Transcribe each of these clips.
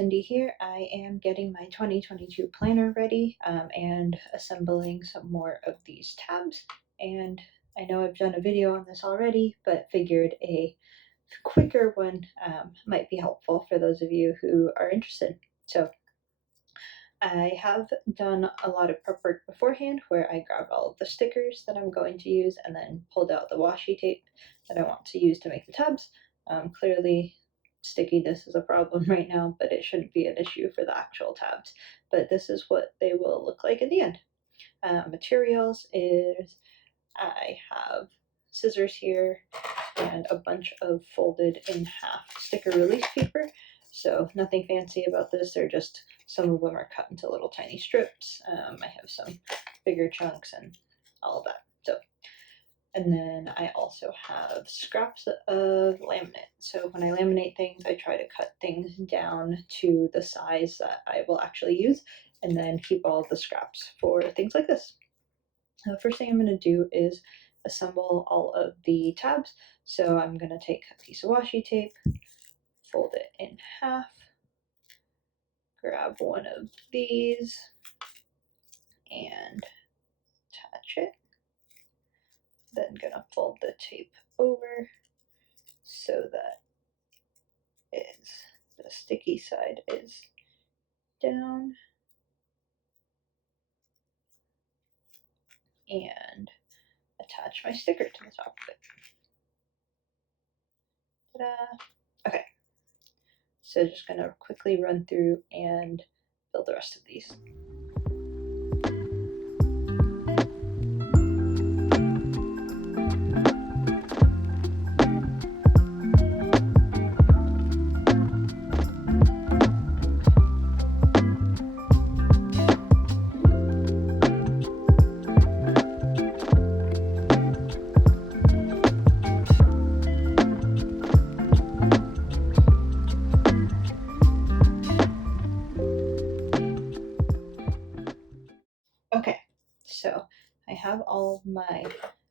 Cindy here. I am getting my 2022 planner ready and assembling some more of these tabs. And I know I've done a video on this already, but figured a quicker one might be helpful for those of you who are interested. So I have done a lot of prep work beforehand where I grabbed all of the stickers that I'm going to use and then pulled out the washi tape that I want to use to make the tabs. Clearly stickiness is a problem right now, but it shouldn't be an issue for the actual tabs. But this is what they will look like at the end. Materials is I have scissors here and a bunch of folded in half sticker release paper. So nothing fancy about this. They're just, some of them are cut into little tiny strips. I have some bigger chunks and all of that. So, and then I also have scraps of laminate. So when I laminate things, I try to cut things down to the size that I will actually use and then keep all of the scraps for things like this. The first thing I'm going to do is assemble all of the tabs. So I'm going to take a piece of washi tape, fold it in half, grab one of these, and attach it. Then gonna fold the tape over so that the sticky side is down, and attach my sticker to the top of it. Ta-da! Okay, so just gonna quickly run through and build the rest of these. Okay, so I have all of my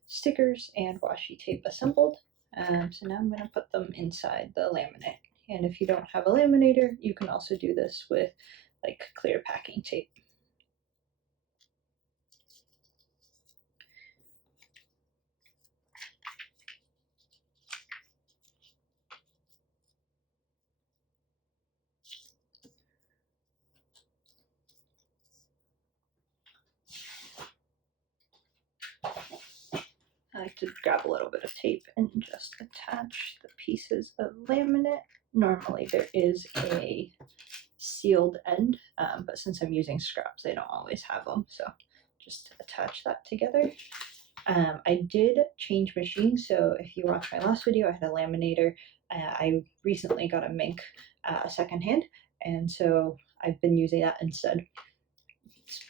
stickers and washi tape assembled. So now I'm going to put them inside the laminate. And if you don't have a laminator, you can also do this with like clear packing tape. I like to grab a little bit of tape and just attach the pieces of laminate. Normally there is a sealed end, but since I'm using scraps, they don't always have them. So just attach that together. I did change machines, so if you watched my last video, I had a laminator. I recently got a Mink secondhand, and so I've been using that instead.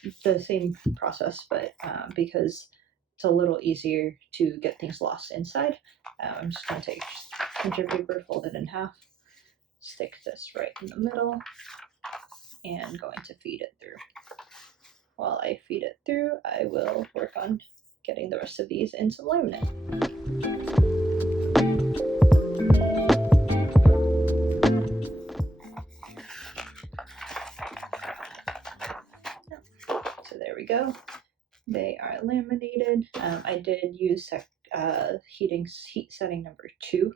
It's the same process, but because it's a little easier to get things lost inside, I'm just going to take printer paper, fold it in half, stick this right in the middle, and going to feed it through. While I feed it through, I will work on getting the rest of these in some laminate. So there we go. They are laminated. I did use heat setting number 2,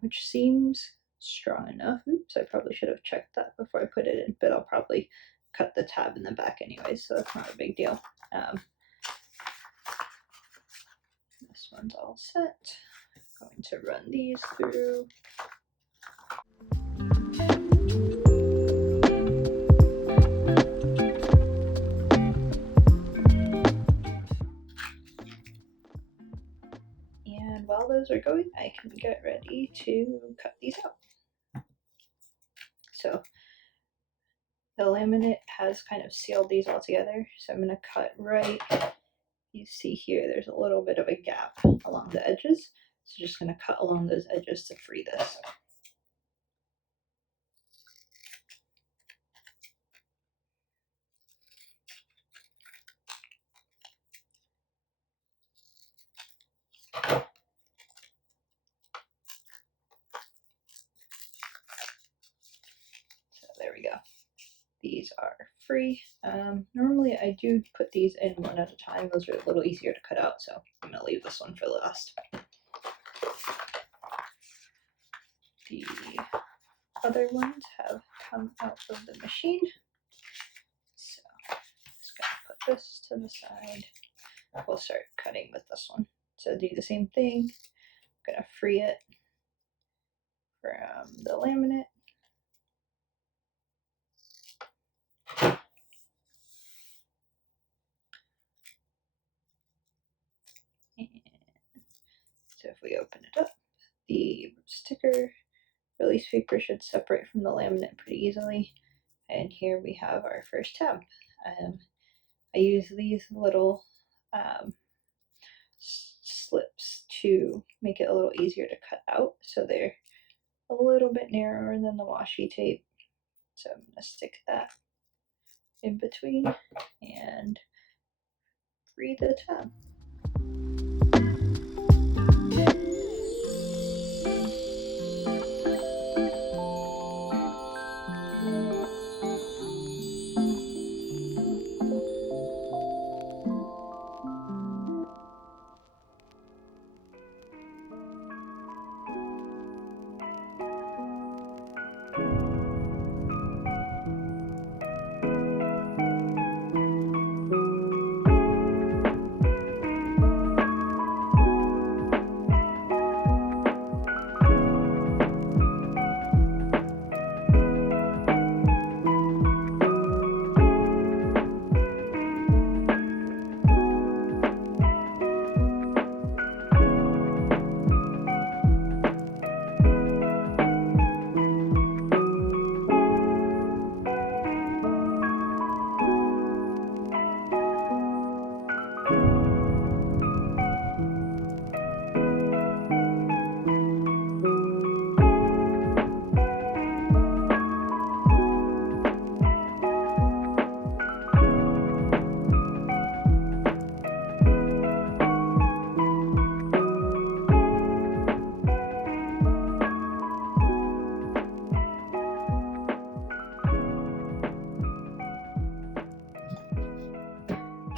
which seems strong enough. Oops, I probably should have checked that before I put it in, but I'll probably cut the tab in the back anyway, so that's not a big deal. This one's all set. I'm going to run these through. And while those are going, I can get ready to cut these out. So the laminate has kind of sealed these all together, so I'm going to cut right. You see here, there's a little bit of a gap along the edges. So just going to cut along those edges to free this. So there we go. These are free. Normally I do put these in one at a time. Those are a little easier to cut out, so I'm gonna leave this one for last. The other ones have come out of the machine. So just gonna put this to the side. We'll start cutting with this one. So do the same thing. I'm gonna free it from the laminate. So if we open it up, the sticker release paper should separate from the laminate pretty easily. And here we have our first tab. I use these little slips to make it a little easier to cut out, so they're a little bit narrower than the washi tape. So I'm going to stick that in between and free the tab.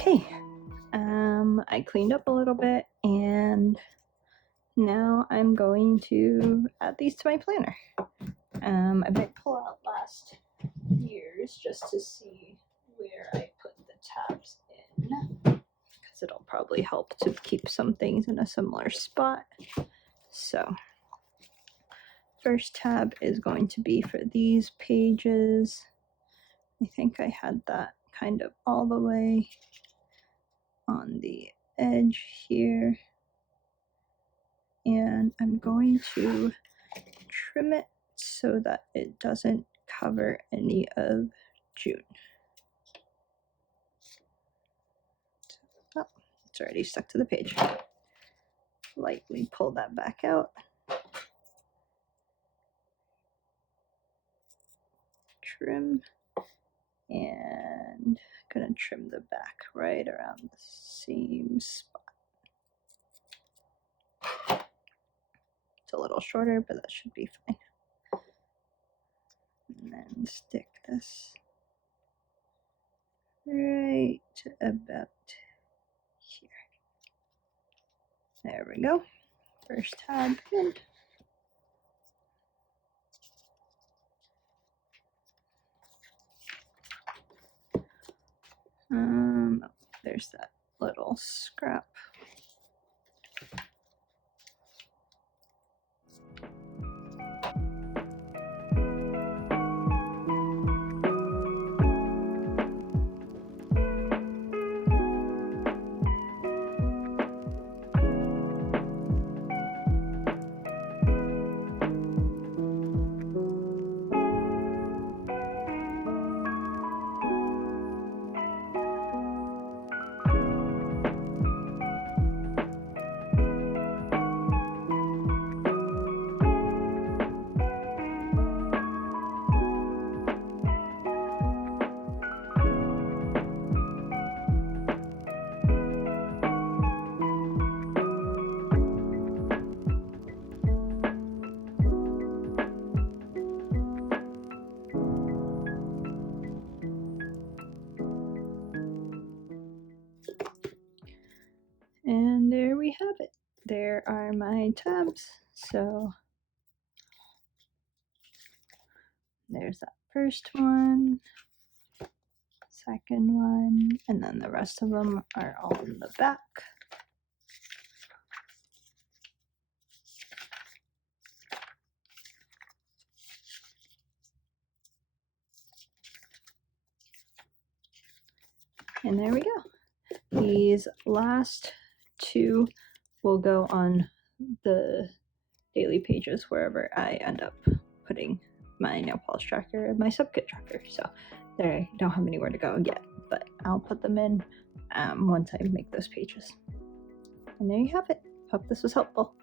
Okay, I cleaned up a little bit and now I'm going to add these to my planner. I might pull out last year's just to see where I put the tabs in, because it'll probably help to keep some things in a similar spot. So first tab is going to be for these pages. I think I had that kind of all the way on the edge here, and I'm going to trim it so that it doesn't cover any of June. Oh, it's already stuck to the page. Lightly pull that back out. Trim, and I'm gonna trim the back right around the same spot. It's a little shorter, but that should be fine. And then stick this right about here. There we go. First tab pinned. There's that little scrap. tabs. So there's that first one, second one, and then the rest of them are all in the back. And there we go. These last two will go on the daily pages wherever I end up putting my nail polish tracker and my sub kit tracker. So they don't have anywhere to go yet, but I'll put them in once I make those pages. And there you have it. Hope this was helpful.